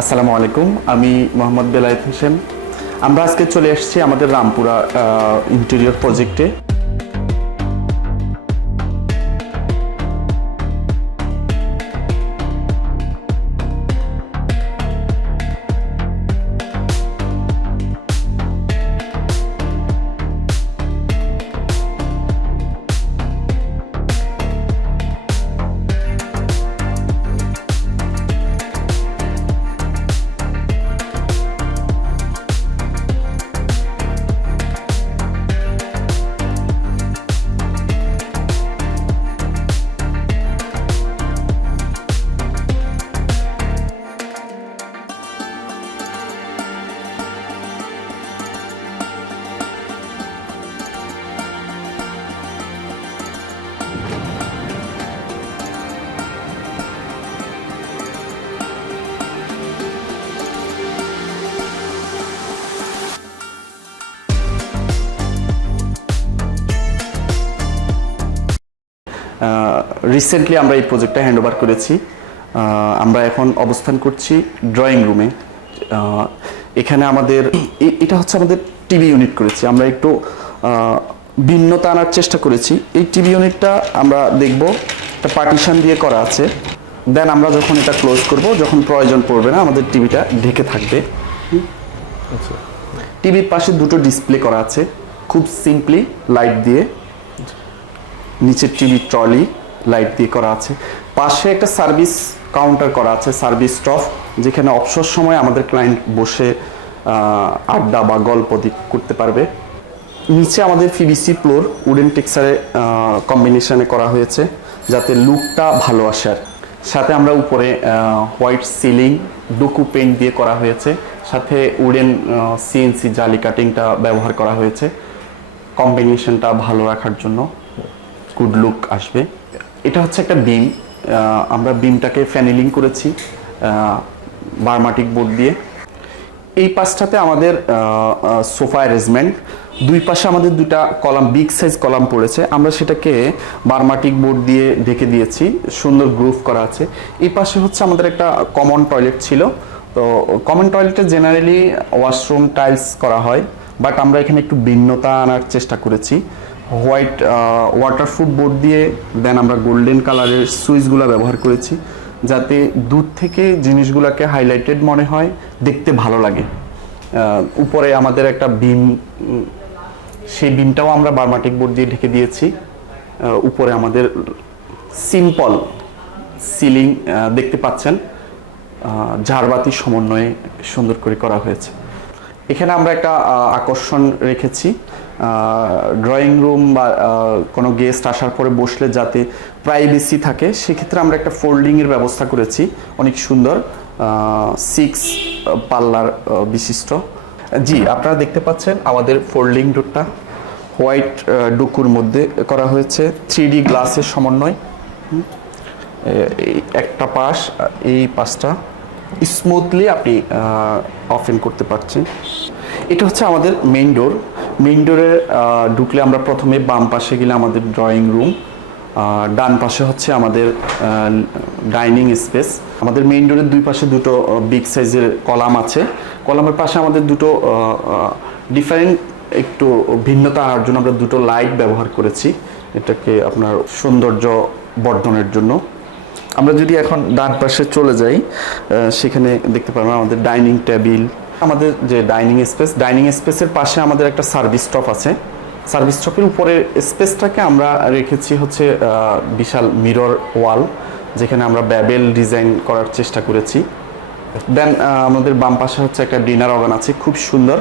আসসালামু আলাইকুম, আমি মোহাম্মদ বেলায়েত হোসেন। আমরা আজকে চলে এসেছি আমাদের রামপুরা ইন্টেরিয়র প্রজেক্টে। রিসেন্টলি আমরা এই প্রজেক্টটা হ্যান্ড ওভার করেছি। আমরা এখন অবস্থান করছি ড্রয়িং রুমে। এখানে আমাদের এটা হচ্ছে আমাদের টিভি ইউনিট করেছি। আমরা একটু ভিন্নতা আনার চেষ্টা করেছি। এই টিভি ইউনিটটা আমরা দেখব একটা পার্টিশন দিয়ে করা আছে। দেন আমরা যখন এটা ক্লোজ করব, যখন প্রয়োজন পড়বে না, আমাদের টিভিটা ঢেকে থাকবে। আচ্ছা, টিভির পাশে দুটো ডিসপ্লে করা আছে খুব সিম্পলি লাইট দিয়ে। নিচে টিভি ট্রলি লাইট দিয়ে করা আছে। পাশে একটা সার্ভিস কাউন্টার করা আছে, সার্ভিস স্টপ, যেখানে অবসর সময় আমাদের ক্লায়েন্ট বসে আড্ডা বা গল্প করতে পারবে। নিচে আমাদের পিভিসি ফ্লোর উডেন টেক্সচারে কম্বিনেশনে করা হয়েছে যাতে লুকটা ভালো আসে। আর সাথে আমরা উপরে হোয়াইট সিলিং ডুকু পেইন্ট দিয়ে করা হয়েছে, সাথে উডেন সিএনসি জালি কাটিংটা ব্যবহার করা হয়েছে কম্বিনেশনটা ভালো রাখার জন্য, গুড লুক আসবে। এটা হচ্ছে একটা বিম। আমরা বিমটাকে ফ্যানেলিং করেছি বারমাটিক বোর্ড দিয়ে। এই পাশটাতে আমাদের সোফা অ্যারেঞ্জমেন্ট, দুই পাশে আমাদের দুটা কলাম, বিগ সাইজ কলাম পড়েছে, আমরা সেটাকে বারমাটিক বোর্ড দিয়ে ঢেকে দিয়েছি, সুন্দর গ্রুভ করা আছে। এই পাশে হচ্ছে আমাদের একটা কমন টয়লেট ছিল। তো কমন টয়লেটে জেনারেলি ওয়াশরুম টাইলস করা হয়, বাট আমরা এখানে একটু ভিন্নতা আনার চেষ্টা করেছি। হোয়াইট ওয়াটারপ্রুফ বোর্ড দিয়ে দেন আমরা গোল্ডেন কালারের সুইচগুলো ব্যবহার করেছি যাতে দূর থেকে জিনিসগুলোকে হাইলাইটেড মনে হয়, দেখতে ভালো লাগে। উপরে আমাদের একটা বিম, সেই বিমটাও আমরা বারমাটিক বোর্ড দিয়ে ঢেকে দিয়েছি। উপরে আমাদের সিম্পল সিলিং দেখতে পাচ্ছেন, ঝাড়বাতির সমন্বয়ে সুন্দর করে করা হয়েছে। এখানে আমরা একটা আকর্ষণ রেখেছি, ড্রয়িং রুম বা কোনো গেস্ট আসার পরে বসলে যাতে প্রাইভেসি থাকে, সেক্ষেত্রে আমরা একটা ফোল্ডিংয়ের ব্যবস্থা করেছি, অনেক সুন্দর 6 পাল্লার বিশিষ্ট। জি, আপনারা দেখতে পাচ্ছেন আমাদের ফোল্ডিং ডোরটা হোয়াইট ডুকুর মধ্যে করা হয়েছে, 3D গ্লাসের সমন্বয়। একটা পাশ, এই পাশটা স্মুথলি আপনি ওপেন করতে পারছেন। এটা হচ্ছে আমাদের মেইন ডোর। মেইন ডোরে ঢুকলে আমরা প্রথমে বাম পাশে গেলে আমাদের ড্রয়িং রুম, ডান পাশে হচ্ছে আমাদের ডাইনিং স্পেস। আমাদের মেইন ডোরের দুই পাশে দুটো বিগ সাইজের কলাম আছে। কলামের পাশে আমাদের দুটো ডিফারেন্ট, একটু ভিন্নতা আনার জন্য আমরা দুটো লাইট ব্যবহার করেছি, এটাকে আপনার সৌন্দর্য বর্ধনের জন্য। আমরা যদি এখন ডান পাশে চলে যাই, সেখানে দেখতে পারবেন আমাদের ডাইনিং টেবিল। আমাদের যে ডাইনিং স্পেসের পাশে আমাদের একটা সার্ভিস স্টপ আছে। সার্ভিস স্টপের উপরে স্পেসটাকে আমরা রেখেছি হচ্ছে বিশাল মিরর ওয়াল, যেখানে আমরা ব্যাবেল ডিজাইন করার চেষ্টা করেছি। দেন আমাদের বাম পাশে হচ্ছে একটা ডিনার ওভেন আছে, খুব সুন্দর।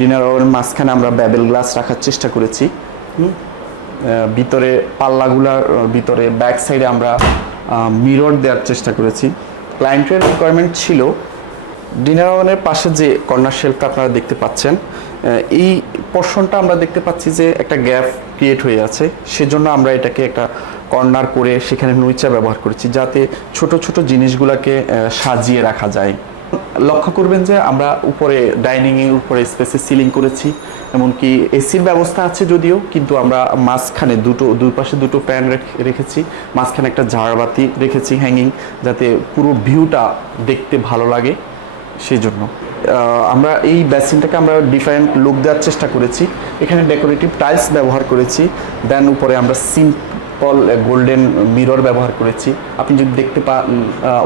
ডিনার ওভেনের মাঝখানে আমরা ব্যাবেল গ্লাস রাখার চেষ্টা করেছি। ভিতরে পাল্লাগুলার ভিতরে ব্যাক সাইডে আমরা মিরর দেওয়ার চেষ্টা করেছি। ক্লায়েন্টের রিকোয়ারমেন্ট ছিল ডিনার ওভেনের পাশে যে কর্নার শেলফটা আপনারা দেখতে পাচ্ছেন, এই পোর্শনটা আমরা দেখতে পাচ্ছি যে একটা গ্যাপ ক্রিয়েট হয়ে আছে, সেজন্য আমরা এটাকে একটা কর্নার করে সেখানে নইচা ব্যবহার করেছি যাতে ছোট ছোট জিনিসগুলোকে সাজিয়ে রাখা যায়। লক্ষ্য করবেন যে আমরা উপরে ডাইনিংয়ের উপরে স্পেসে সিলিং করেছি, এমনকি এসির ব্যবস্থা আছে যদিও, কিন্তু আমরা মাঝখানে দুই পাশে দুটো ফ্যান রেখেছি, মাঝখানে একটা ঝাড়বাতি রেখেছি হ্যাঙ্গিং, যাতে পুরো ভিউটা দেখতে ভালো লাগে। সেই জন্য আমরা এই বেসিনটাকে আমরা ডিফারেন্ট লুক দেওয়ার চেষ্টা করেছি। এখানে ডেকোরেটিভ টাইলস ব্যবহার করেছি, দেন উপরে আমরা সিম্পল গোল্ডেন মিরর ব্যবহার করেছি। আপনি যদি দেখতে পান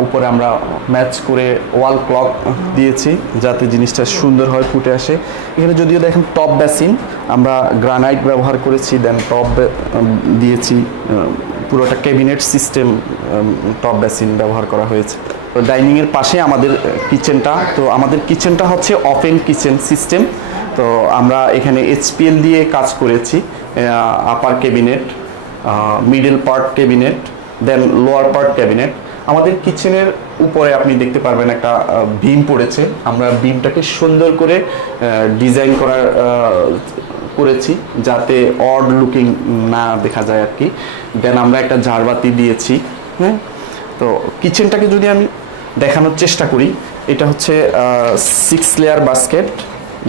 উপরে আমরা ম্যাচ করে ওয়াল ক্লক দিয়েছি যাতে জিনিসটা সুন্দর হয়, ফুটে আসে। এখানে যদিও দেখেন টপ বেসিন আমরা গ্রানাইট ব্যবহার করেছি, দেন টপ দিয়েছি, পুরোটা ক্যাবিনেট সিস্টেম টপ বেসিন ব্যবহার করা হয়েছে। ডাইনিংয়ের পাশে আমাদের কিচেনটা, তো আমাদের কিচেনটা হচ্ছে ওপেন কিচেন সিস্টেম। তো আমরা এখানে এইচপিএল দিয়ে কাজ করেছি, আপার ক্যাবিনেট, মিডল পার্ট ক্যাবিনেট, দেন লোয়ার পার্ট ক্যাবিনেট। আমাদের কিচেনের উপরে আপনি দেখতে পারবেন একটা বিম পড়েছে, আমরা বিমটাকে সুন্দর করে ডিজাইন করেছি যাতে অড লুকিং না দেখা যায় আর কি। দেন আমরা একটা ঝাড়বাতি দিয়েছি। হ্যাঁ, তো কিচেনটাকে যদি আমি দেখানোর চেষ্টা করি, এটা হচ্ছে 6 লেয়ার বাস্কেট,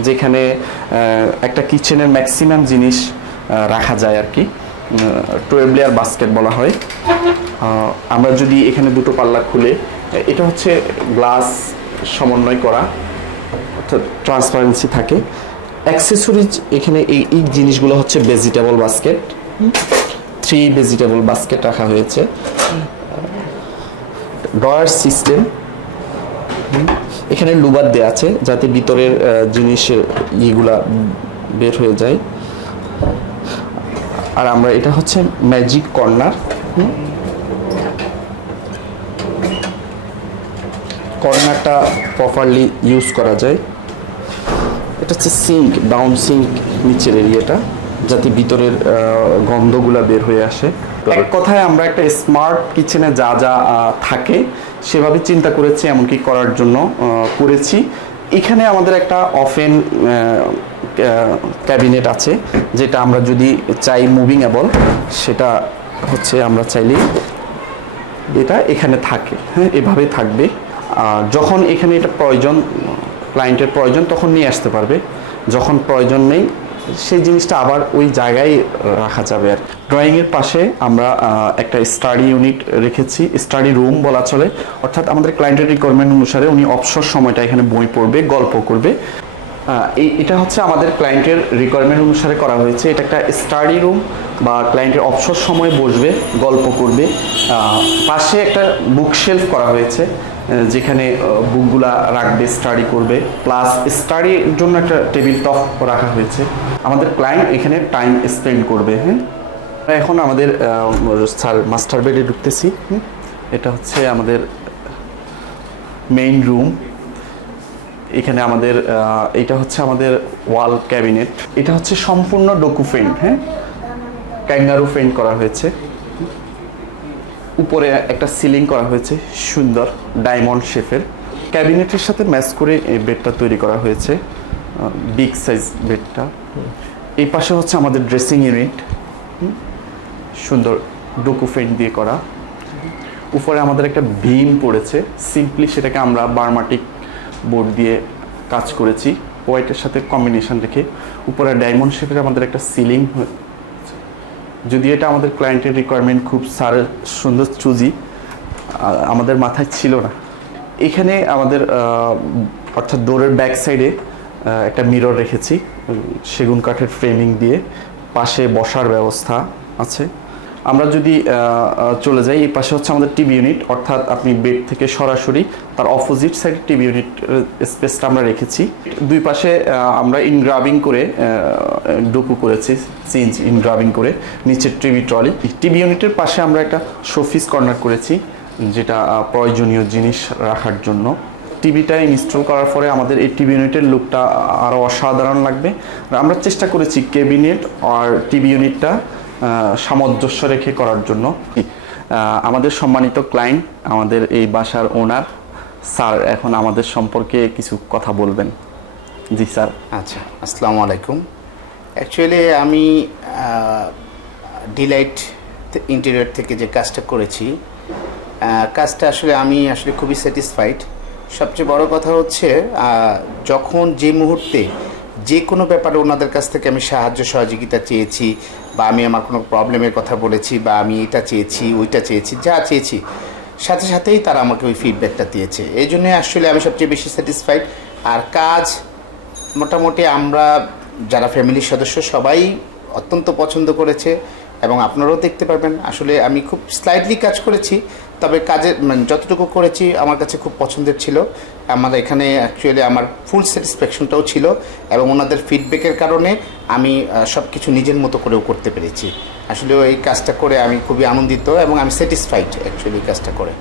যেখানে একটা কিচেনের ম্যাক্সিমাম জিনিস রাখা যায় আর কি। 12 লেয়ার বাস্কেট বলা হয়। আমরা যদি এখানে দুটো পাল্লা খুলে, এটা হচ্ছে গ্লাস সমন্বয় করা, অর্থাৎ ট্রান্সপারেন্সি থাকে। অ্যাক্সেসরিজ এখানে এই জিনিসগুলো হচ্ছে ভেজিটেবল বাস্কেট, 3 ভেজিটেবল বাস্কেট রাখা হয়েছে। ড্রয়ার সিস্টেম, এখানে লুবার দেওয়া আছে যাতে ভিতরের জিনিসের ইগুলা বের হয়ে যায়। আর আমরা এটা হচ্ছে ম্যাজিক কর্নার, কর্নারটা প্রপারলি ইউজ করা যায়। এটা হচ্ছে সিঙ্ক, ডাউন সিঙ্ক, নিচের এরিয়াটা যাতে ভিতরের গন্ধগুলা বের হয়ে আসে। এক কথায় আমরা একটা স্মার্ট কিচেনে যা যা থাকে সেভাবে চিন্তা করেছি, এমনকি করার জন্য করেছি। এখানে আমাদের একটা ওপেন ক্যাবিনেট আছে, যেটা আমরা যদি চাই মুভিংয়েবল, সেটা হচ্ছে আমরা চাইলেই এটা এখানে থাকে। হ্যাঁ, এভাবে থাকবে। যখন এখানে এটা প্রয়োজন, ক্লায়েন্টের প্রয়োজন, তখন নিয়ে আসতে পারবে। যখন প্রয়োজন নেই, সেই জিনিসটা আবার ওই জায়গায় রাখা যাবে আর। ড্রয়িংয়ের পাশে আমরা একটা স্টাডি ইউনিট রেখেছি, স্টাডি রুম বলা চলে। অর্থাৎ আমাদের ক্লায়েন্টের রিকোয়ারমেন্ট অনুসারে উনি অবসর সময়টা এখানে বই পড়বে, গল্প করবে। এটা হচ্ছে আমাদের ক্লায়েন্টের রিকোয়ারমেন্ট অনুসারে করা হয়েছে। এটা একটা স্টাডি রুম বা ক্লায়েন্টের অবসর সময় বসবে, গল্প করবে। পাশে একটা বুকশেলফ করা হয়েছে যেখানে বুকগুলা রাখবে, স্টাডি করবে, প্লাস স্টাডির জন্য একটা টেবিল টপ রাখা হয়েছে। আমাদের ক্লায়েন্ট এখানে টাইম স্পেন্ড করবে। হ্যাঁ, এখন আমাদের স্যার মাস্টার বেডে ঢুকতেছি। এটা হচ্ছে আমাদের মেইন রুম। এখানে আমাদের এটা হচ্ছে আমাদের ওয়াল ক্যাবিনেট। এটা হচ্ছে সম্পূর্ণ ডোকু ফেইন্ট, হ্যাঁ, ক্যাঙ্গারু ফেইন্ট করা হয়েছে। উপরে একটা সিলিং করা হয়েছে সুন্দর ডায়মন্ড শেপের। ক্যাবিনেটের সাথে ম্যাচ করে এই বেডটা তৈরি করা হয়েছে, বিগ সাইজ বেডটা। এই পাশে হচ্ছে আমাদের ড্রেসিং ইউনিট, সুন্দর ডোকু ফেইন্ট দিয়ে করা। উপরে আমাদের একটা বিম পড়েছে, সিম্পলি সেটাকে আমরা বার্মাটিক বোর্ড দিয়ে কাজ করেছি, হোয়াইটের সাথে কম্বিনেশন রেখে। উপরে ডায়মন্ড শেপের আমাদের একটা সিলিং, যদি এটা আমাদের ক্লায়েন্টের রিকোয়ারমেন্ট, খুব সুন্দর চুজি, আমাদের মাথায় ছিল না। এখানে আমাদের অর্থাৎ ডোরের ব্যাক সাইডে একটা মিরর রেখেছি সেগুন কাঠের ফ্রেমিং দিয়ে, পাশে বসার ব্যবস্থা আছে। আমরা যদি চলে যাই, এই পাশে হচ্ছে আমাদের টিভি ইউনিট, অর্থাৎ আপনি বেড থেকে সরাসরি তার অপোজিট সাইডে টিভি ইউনিট স্পেসটা আমরা রেখেছি। দুই পাশে আমরা ইনগ্রাভিং করে ডোকু করেছি, চেঞ্জ ইনগ্রাভিং করে, নিচের টিভি ট্রলি। টিভি ইউনিটের পাশে আমরা একটা শোপিস কর্নার করেছি, যেটা প্রয়োজনীয় জিনিস রাখার জন্য। টিভিটা ইনস্টল করার পরে আমাদের এই টিভি ইউনিটের লুকটা আরও অসাধারণ লাগবে। আমরা চেষ্টা করেছি ক্যাবিনেট আর টিভি ইউনিটটা সামঞ্জস্য রেখে করার জন্য। আমাদের সম্মানিত ক্লায়েন্ট, আমাদের এই বাসার ওনার স্যার এখন আমাদের সম্পর্কে কিছু কথা বলবেন। জি স্যার। আচ্ছা, আসসালামু আলাইকুম। অ্যাকচুয়ালি আমি ডিলাইট ইন্টেরিয়র থেকে যে কাজটা করেছি, কাজটা আমি আসলে খুবই স্যাটিসফাইড। সবচেয়ে বড় কথা হচ্ছে যখন যে মুহূর্তে যে কোনো ব্যাপারে ওনাদের কাছ থেকে আমি সাহায্য সহযোগিতা চেয়েছি, বা আমি আমার কোনো প্রবলেমের কথা বলেছি, বা আমি এটা চেয়েছি ওইটা চেয়েছি, যা চেয়েছি, সাথে সাথেই তারা আমাকে ওই ফিডব্যাকটা দিয়েছে। এই জন্যই আসলে আমি সবচেয়ে বেশি স্যাটিসফাইড। আর কাজ মোটামুটি আমরা যারা ফ্যামিলির সদস্য সবাই অত্যন্ত পছন্দ করেছে, এবং আপনারাও দেখতে পারবেন আসলে আমি খুব স্লাইডলি কাজ করেছি, তবে কাজের মানে যতটুকু করেছি আমার কাছে খুব পছন্দের ছিল। আমার এখানে অ্যাকচুয়ালি আমার ফুল স্যাটিসফ্যাকশনটাও ছিল, এবং ওনাদের ফিডব্যাকের কারণে আমি সব কিছু নিজের মতো করেও করতে পেরেছি। আসলে এই কাজটা করে আমি খুবই আনন্দিত এবং আমি স্যাটিসফাইড অ্যাকচুয়ালি এই কাজটা করে।